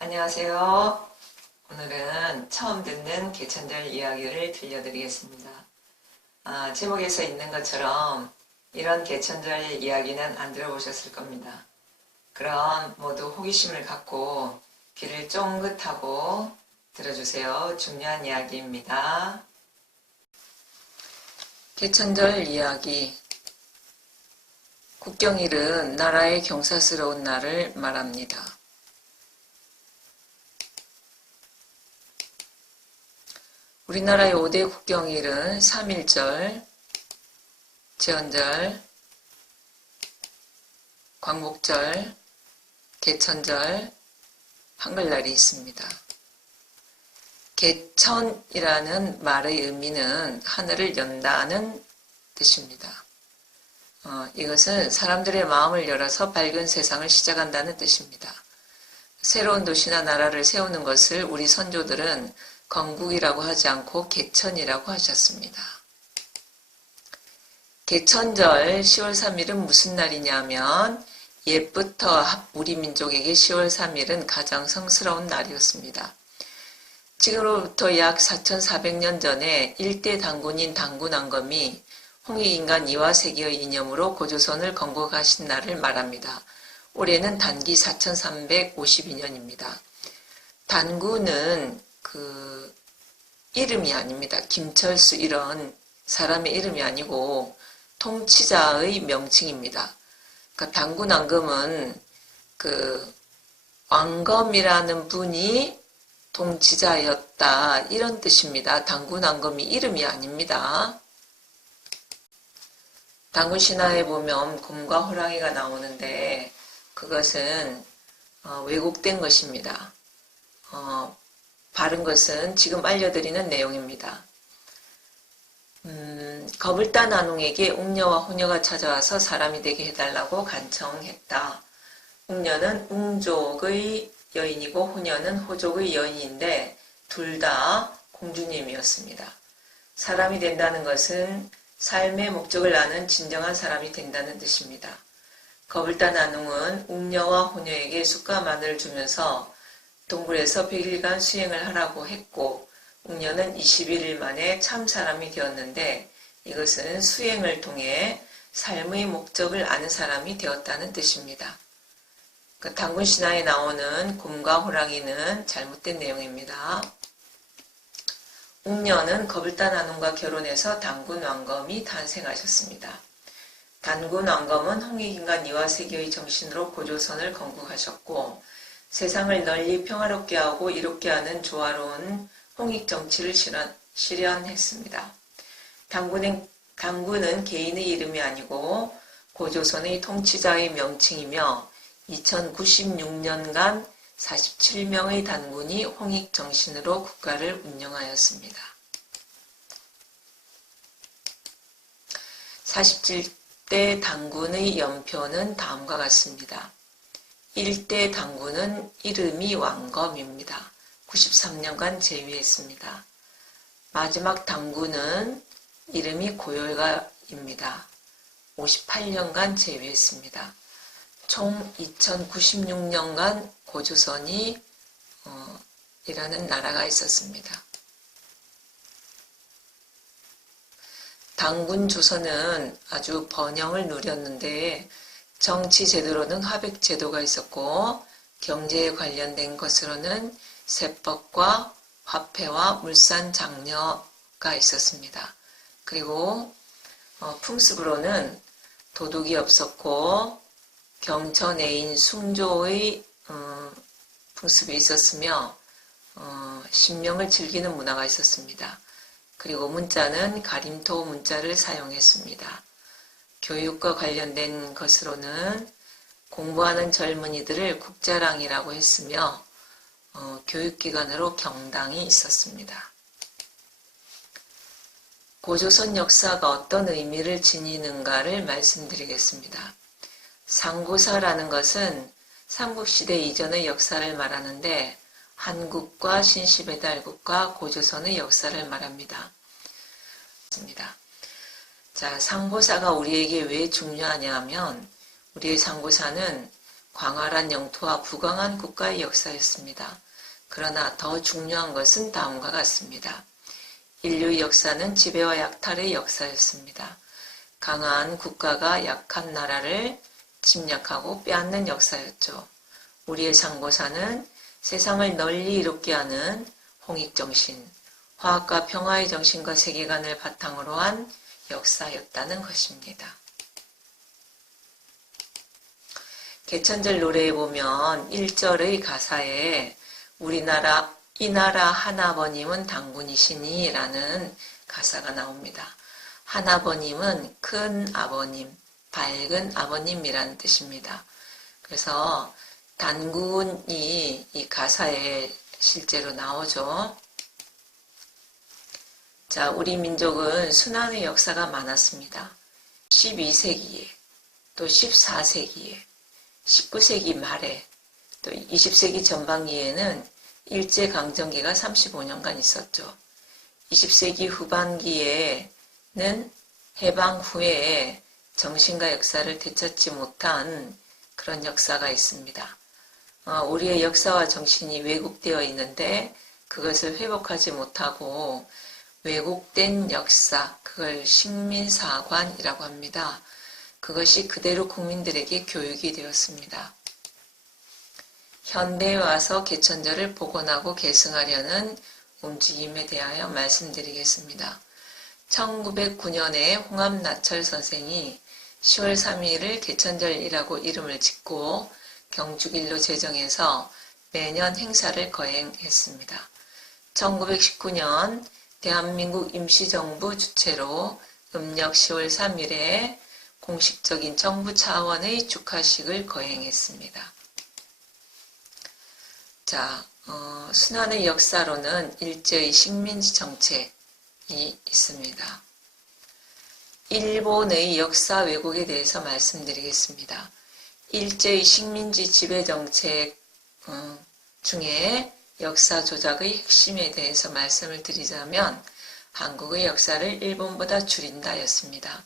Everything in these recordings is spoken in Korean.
안녕하세요. 오늘은 처음 듣는 개천절 이야기를 들려드리겠습니다. 제목에서 있는 것처럼 이런 개천절 이야기는 안 들어보셨을 겁니다. 그럼 모두 호기심을 갖고 귀를 쫑긋하고 들어주세요. 중요한 이야기입니다. 개천절 이야기. 국경일은 나라의 경사스러운 날을 말합니다. 우리나라의 5대 국경일은 3.1절, 제헌절, 광복절, 개천절, 한글날이 있습니다. 개천이라는 말의 의미는 하늘을 연다는 뜻입니다. 이것은 사람들의 마음을 열어서 밝은 세상을 시작한다는 뜻입니다. 새로운 도시나 나라를 세우는 것을 우리 선조들은 건국이라고 하지 않고 개천이라고 하셨습니다. 개천절 10월 3일은 무슨 날이냐면 옛부터 우리 민족에게 10월 3일은 가장 성스러운 날이었습니다. 지금으로부터 약 4400년 전에 일대 단군인 단군왕검이 홍익인간 이화세기의 이념으로 고조선을 건국하신 날을 말합니다. 올해는 단기 4352년입니다. 단군은 이름이 아닙니다. 김철수 이런 사람의 이름이 아니고 통치자의 명칭입니다. 그러니까 단군왕검은 왕검이라는 분이 통치자였다 이런 뜻입니다. 단군왕검이 이름이 아닙니다. 단군 신화에 보면 곰과 호랑이가 나오는데 그것은 왜곡된 것입니다. 바른 것은 지금 알려드리는 내용입니다. 겁을 딴 안웅에게 웅녀와 호녀가 찾아와서 사람이 되게 해달라고 간청했다. 웅녀는 웅족의 여인이고 호녀는 호족의 여인인데 둘 다 공주님이었습니다. 사람이 된다는 것은 삶의 목적을 아는 진정한 사람이 된다는 뜻입니다. 겁을 딴 안웅은 웅녀와 호녀에게 쑥과 마늘을 주면서 동굴에서 100일간 수행을 하라고 했고 웅녀는 21일 만에 참 사람이 되었는데 이것은 수행을 통해 삶의 목적을 아는 사람이 되었다는 뜻입니다. 단군 신화에 나오는 곰과 호랑이는 잘못된 내용입니다. 웅녀는 겁을 딴 안웅과 결혼해서 단군 왕검이 탄생하셨습니다. 단군 왕검은 홍익인간 이화세기의 정신으로 고조선을 건국하셨고 세상을 널리 평화롭게 하고 이롭게 하는 조화로운 홍익정치를 실현했습니다. 단군은 개인의 이름이 아니고 고조선의 통치자의 명칭이며 2096년간 47명의 단군이 홍익정신으로 국가를 운영하였습니다. 47대 단군의 연표는 다음과 같습니다. 1대 단군은 이름이 왕검입니다. 93년간 재위했습니다. 마지막 단군은 이름이 고열가입니다. 58년간 재위했습니다. 총 2096년간 고조선이 이라는 나라가 있었습니다. 단군 조선은 아주 번영을 누렸는데 정치 제도로는 화백 제도가 있었고 경제에 관련된 것으로는 세법과 화폐와 물산 장려가 있었습니다. 그리고 풍습으로는 도둑이 없었고 경천애인 숭조의 풍습이 있었으며 신명을 즐기는 문화가 있었습니다. 그리고 문자는 가림토 문자를 사용했습니다. 교육과 관련된 것으로는 공부하는 젊은이들을 국자랑이라고 했으며 교육기관으로 경당이 있었습니다. 고조선 역사가 어떤 의미를 지니는가를 말씀드리겠습니다. 상고사라는 것은 삼국시대 이전의 역사를 말하는데 한국과 신시배달국과 고조선의 역사를 말합니다. 자, 상고사가 우리에게 왜 중요하냐 하면 우리의 상고사는 광활한 영토와 부강한 국가의 역사였습니다. 그러나 더 중요한 것은 다음과 같습니다. 인류의 역사는 지배와 약탈의 역사였습니다. 강한 국가가 약한 나라를 침략하고 빼앗는 역사였죠. 우리의 상고사는 세상을 널리 이롭게 하는 홍익정신, 화학과 평화의 정신과 세계관을 바탕으로 한 역사였다는 것입니다. 개천절 노래에 보면 1절의 가사에 이 나라 하나버님은 당군이시니 라는 가사가 나옵니다. 하나버님은 큰 아버님, 밝은 아버님이라는 뜻입니다. 그래서 단군이 이 가사에 실제로 나오죠. 자, 우리 민족은 순환의 역사가 많았습니다. 12세기에, 또 14세기에, 19세기 말에, 또 20세기 전반기에는 일제강점기가 35년간 있었죠. 20세기 후반기에는 해방 후에 정신과 역사를 되찾지 못한 그런 역사가 있습니다. 우리의 역사와 정신이 왜곡되어 있는데 그것을 회복하지 못하고 왜곡된 역사, 그걸 식민사관이라고 합니다. 그것이 그대로 국민들에게 교육이 되었습니다. 현대에 와서 개천절을 복원하고 계승하려는 움직임에 대하여 말씀드리겠습니다. 1909년에 홍합나철 선생이 10월 3일을 개천절이라고 이름을 짓고 경축일로 제정해서 매년 행사를 거행했습니다. 1919년 대한민국 임시정부 주최로 음력 10월 3일에 공식적인 정부 차원의 축하식을 거행했습니다. 자, 순환의 역사로는 일제의 식민지 정책이 있습니다. 일본의 역사 왜곡에 대해서 말씀드리겠습니다. 일제의 식민지 지배 정책 중에 역사 조작의 핵심에 대해서 말씀을 드리자면 한국의 역사를 일본보다 줄인다였습니다.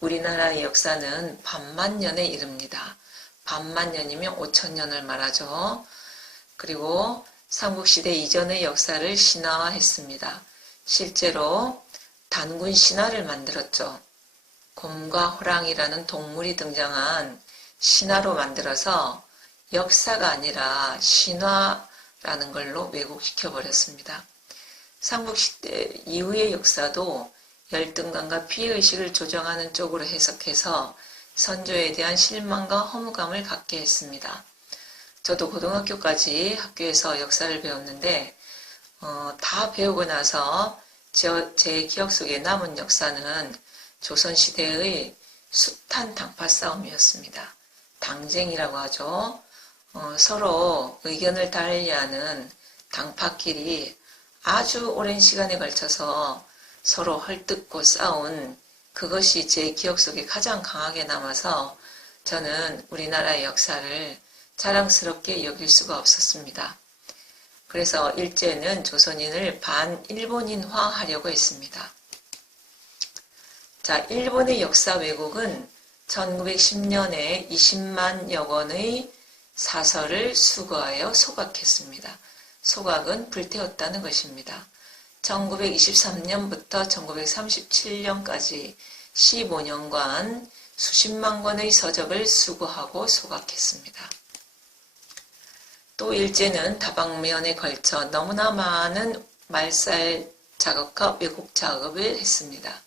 우리나라의 역사는 반만년에 이릅니다. 반만년이면 5천년을 말하죠. 그리고 삼국시대 이전의 역사를 신화화했습니다. 실제로 단군 신화를 만들었죠. 곰과 호랑이라는 동물이 등장한 신화로 만들어서 역사가 아니라 신화라는 걸로 왜곡시켜 버렸습니다. 삼국시대 이후의 역사도 열등감과 피해의식을 조정하는 쪽으로 해석해서 선조에 대한 실망과 허무감을 갖게 했습니다. 저도 고등학교까지 학교에서 역사를 배웠는데 다 배우고 나서 제 기억 속에 남은 역사는 조선시대의 숱한 당파 싸움이었습니다. 당쟁이라고 하죠. 서로 의견을 달리하는 당파끼리 아주 오랜 시간에 걸쳐서 서로 헐뜯고 싸운 그것이 제 기억 속에 가장 강하게 남아서 저는 우리나라의 역사를 자랑스럽게 여길 수가 없었습니다. 그래서 일제는 조선인을 반일본인화 하려고 했습니다. 자, 일본의 역사 왜곡은 1910년에 20만여 권의 사설을 수거하여 소각했습니다. 소각은 불태웠다는 것입니다. 1923년부터 1937년까지 15년간 수십만 권의 서적을 수거하고 소각했습니다. 또 일제는 다방면에 걸쳐 너무나 많은 말살 작업과 왜곡 작업을 했습니다.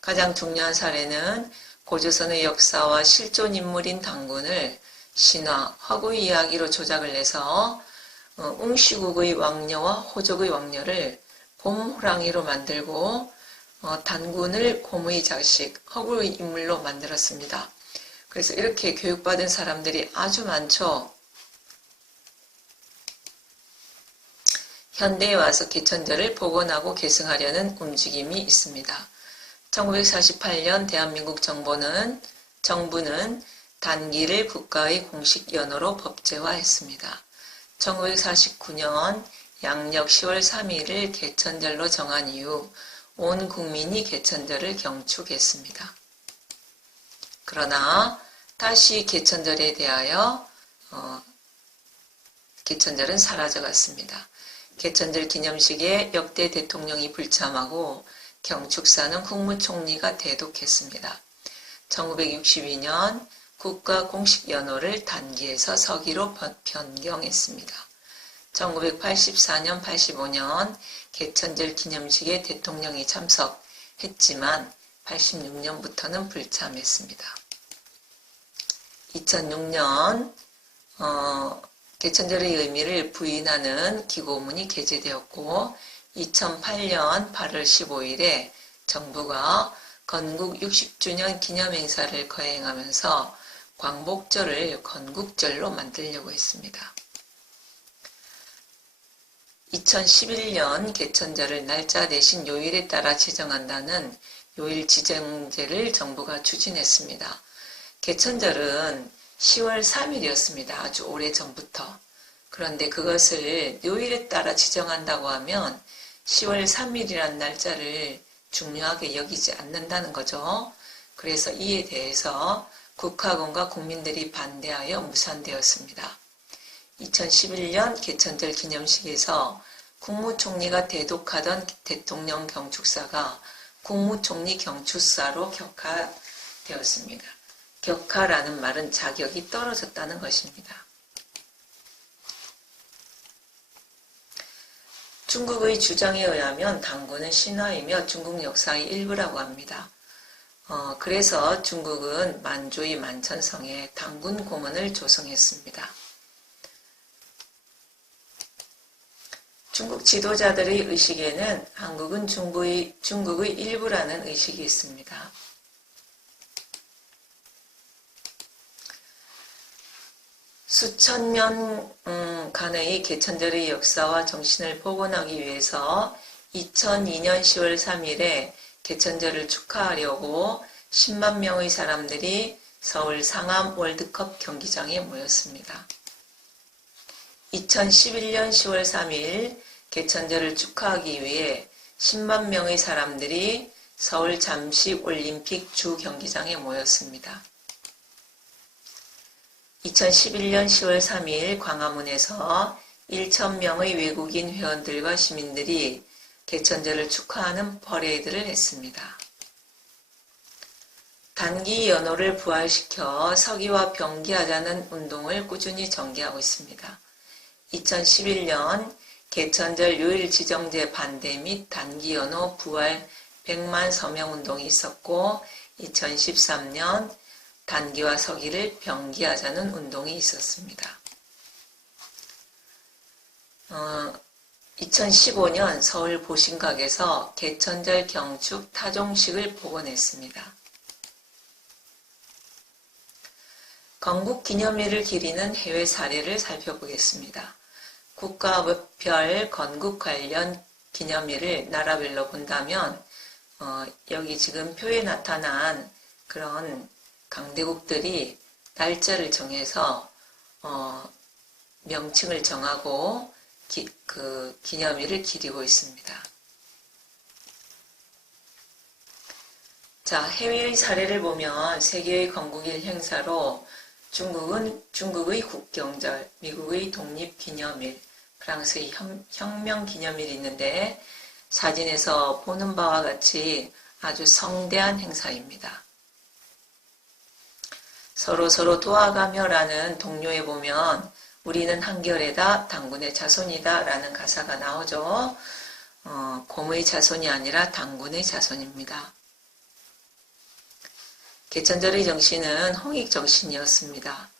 가장 중요한 사례는 고조선의 역사와 실존 인물인 당군을 신화, 화구의 이야기로 조작을 해서 웅시국의 왕녀와 호족의 왕녀를 곰호랑이로 만들고 단군을 곰의 자식, 허구의 인물로 만들었습니다. 그래서 이렇게 교육받은 사람들이 아주 많죠. 현대에 와서 개천절을 복원하고 계승하려는 움직임이 있습니다. 1948년 대한민국 정부는 단기를 국가의 공식 연호로 법제화했습니다. 1949년 양력 10월 3일을 개천절로 정한 이후 온 국민이 개천절을 경축했습니다. 그러나 다시 개천절에 대하여 개천절은 사라져갔습니다. 개천절 기념식에 역대 대통령이 불참하고 경축사는 국무총리가 대독했습니다. 1962년 국가 공식 연호를 단기에서 서기로 변경했습니다. 1984년, 85년 개천절 기념식에 대통령이 참석했지만 86년부터는 불참했습니다. 2006년 개천절의 의미를 부인하는 기고문이 게재되었고 2008년 8월 15일에 정부가 건국 60주년 기념행사를 거행하면서 광복절을 건국절로 만들려고 했습니다. 2011년 개천절을 날짜 대신 요일에 따라 지정한다는 요일 지정제를 정부가 추진했습니다. 개천절은 10월 3일이었습니다. 아주 오래전부터. 그런데 그것을 요일에 따라 지정한다고 하면 10월 3일이라는 날짜를 중요하게 여기지 않는다는 거죠. 그래서 이에 대해서 국가공과 국민들이 반대하여 무산되었습니다. 2011년 개천절 기념식에서 국무총리가 대독하던 대통령 경축사가 국무총리 경축사로 격하되었습니다. 격하라는 말은 자격이 떨어졌다는 것입니다. 중국의 주장에 의하면 당군은 신화이며 중국 역사의 일부라고 합니다. 그래서 중국은 만주의 만천성에 당군 공원을 조성했습니다. 중국 지도자들의 의식에는 한국은 중국의 일부라는 의식이 있습니다. 수천 년간의 개천절의 역사와 정신을 복원하기 위해서 2002년 10월 3일에 개천절을 축하하려고 10만 명의 사람들이 서울 상암 월드컵 경기장에 모였습니다. 2011년 10월 3일 개천절을 축하하기 위해 10만 명의 사람들이 서울 잠실 올림픽 주 경기장에 모였습니다. 2011년 10월 3일 광화문에서 1,000명의 외국인 회원들과 시민들이 개천절을 축하하는 퍼레이드를 했습니다. 단기 연호를 부활시켜 서기와 병기하자는 운동을 꾸준히 전개하고 있습니다. 2011년 개천절 요일 지정제 반대 및 단기 연호 부활 100만 서명 운동이 있었고 2013년 단기와 서기를 병기하자는 운동이 있었습니다. 2015년 서울 보신각에서 개천절 경축 타종식을 복원했습니다. 건국기념일을 기리는 해외 사례를 살펴보겠습니다. 국가별 건국 관련 기념일을 나라별로 본다면 여기 지금 표에 나타난 그런 강대국들이 날짜를 정해서 명칭을 정하고 그 기념일을 기리고 있습니다. 자, 해외의 사례를 보면 세계의 건국일 행사로 중국은 중국의 국경절, 미국의 독립기념일, 프랑스의 혁명기념일이 있는데 사진에서 보는 바와 같이 아주 성대한 행사입니다. 서로 도와가며라는 동료에 보면 우리는 한결에다 당군의 자손이다 라는 가사가 나오죠. 곰의 자손이 아니라 당군의 자손입니다. 개천절의 정신은 홍익 정신이었습니다.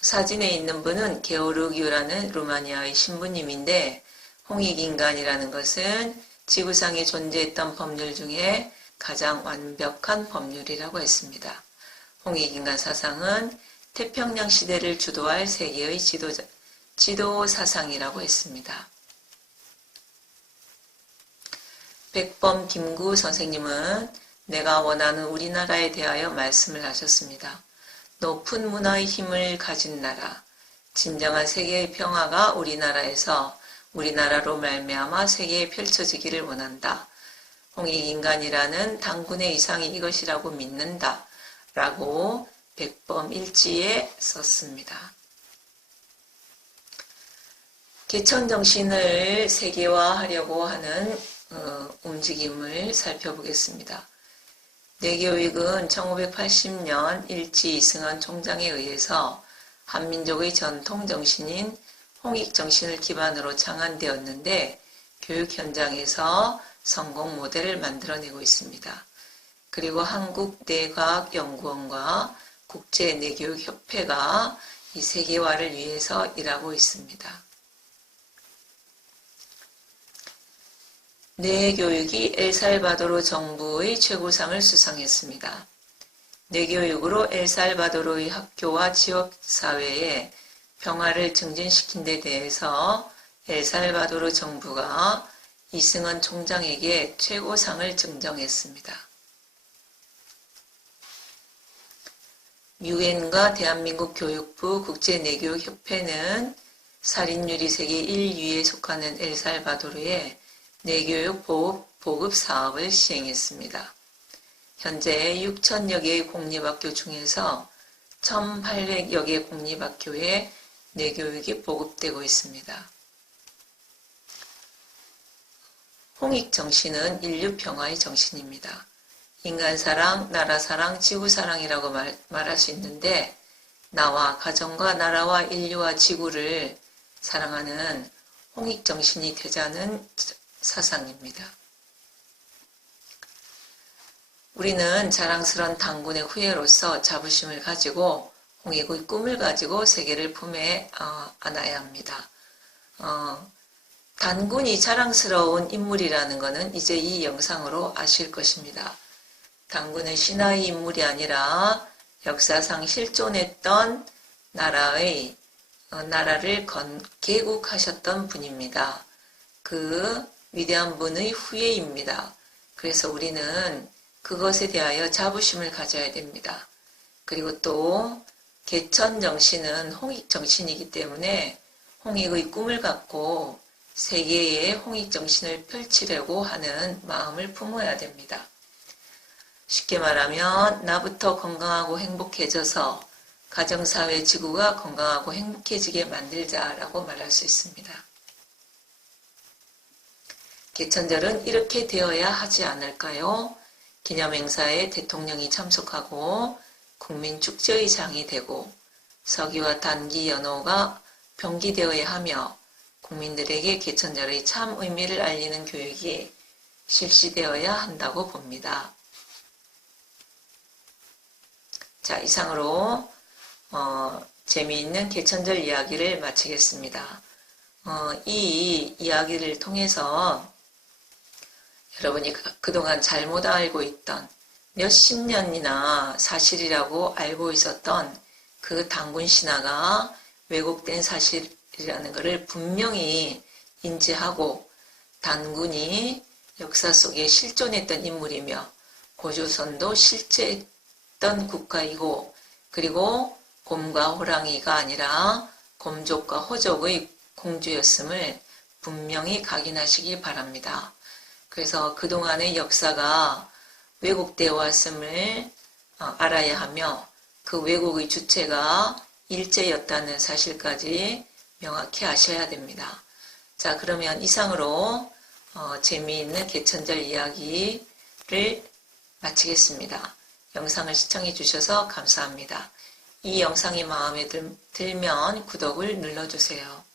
사진에 있는 분은 게오르기우라는 루마니아의 신부님인데 홍익인간이라는 것은 지구상에 존재했던 법률 중에 가장 완벽한 법률이라고 했습니다. 홍익인간 사상은 태평양 시대를 주도할 세계의 지도 사상이라고 했습니다. 백범 김구 선생님은 내가 원하는 우리나라에 대하여 말씀을 하셨습니다. 높은 문화의 힘을 가진 나라, 진정한 세계의 평화가 우리나라로 말미암아 세계에 펼쳐지기를 원한다. 홍익인간이라는 당군의 이상이 이것이라고 믿는다. 라고 백범 일지에 썼습니다. 개천 정신을 세계화하려고 하는 움직임을 살펴보겠습니다. 내교육은 1580년 일지 이승헌 총장에 의해서 한민족의 전통 정신인 홍익 정신을 기반으로 창안되었는데 교육 현장에서 성공 모델을 만들어내고 있습니다. 그리고 한국내과학연구원과 국제내교육협회가 이 세계화를 위해서 일하고 있습니다. 뇌교육이 엘살바도르 정부의 최고상을 수상했습니다. 뇌교육으로 엘살바도르의 학교와 지역사회의 평화를 증진시킨 데 대해서 엘살바도르 정부가 이승헌 총장에게 최고상을 증정했습니다. 유엔과 대한민국 교육부 국제내교육협회는 살인율이 세계 1위에 속하는 엘살바도르에 내교육 보급 사업을 시행했습니다. 현재 6,000여 개의 공립학교 중에서 1,800여 개 공립학교에 내교육이 보급되고 있습니다. 홍익정신은 인류평화의 정신입니다. 인간사랑, 나라사랑, 지구사랑이라고 말할 수 있는데 나와 가정과 나라와 인류와 지구를 사랑하는 홍익정신이 되자는 사상입니다. 우리는 자랑스런 단군의 후예로서 자부심을 가지고 홍익의 꿈을 가지고 세계를 품에 안아야 합니다. 단군이 자랑스러운 인물이라는 것은 이제 이 영상으로 아실 것입니다. 단군은 신화의 인물이 아니라 역사상 실존했던 나라를 개국하셨던 분입니다. 그 위대한 분의 후예입니다. 그래서 우리는 그것에 대하여 자부심을 가져야 됩니다. 그리고 또 개천정신은 홍익정신이기 때문에 홍익의 꿈을 갖고 세계에 홍익정신을 펼치려고 하는 마음을 품어야 됩니다. 쉽게 말하면 나부터 건강하고 행복해져서 가정사회 지구가 건강하고 행복해지게 만들자라고 말할 수 있습니다. 개천절은 이렇게 되어야 하지 않을까요? 기념행사에 대통령이 참석하고 국민축제의 장이 되고 서기와 단기 연호가 병기되어야 하며 국민들에게 개천절의 참 의미를 알리는 교육이 실시되어야 한다고 봅니다. 자, 이상으로 재미있는 개천절 이야기를 마치겠습니다. 이 이야기를 통해서 여러분이 그동안 잘못 알고 있던 몇십 년이나 사실이라고 알고 있었던 그 단군 신화가 왜곡된 사실이라는 것을 분명히 인지하고 단군이 역사 속에 실존했던 인물이며 고조선도 실제했던 국가이고 그리고 곰과 호랑이가 아니라 곰족과 호족의 공주였음을 분명히 각인하시기 바랍니다. 그래서 그동안의 역사가 왜곡되어 왔음을 알아야 하며 그 왜곡의 주체가 일제였다는 사실까지 명확히 아셔야 됩니다. 자, 그러면 이상으로 재미있는 개천절 이야기를 마치겠습니다. 영상을 시청해 주셔서 감사합니다. 이 영상이 마음에 들면 구독을 눌러주세요.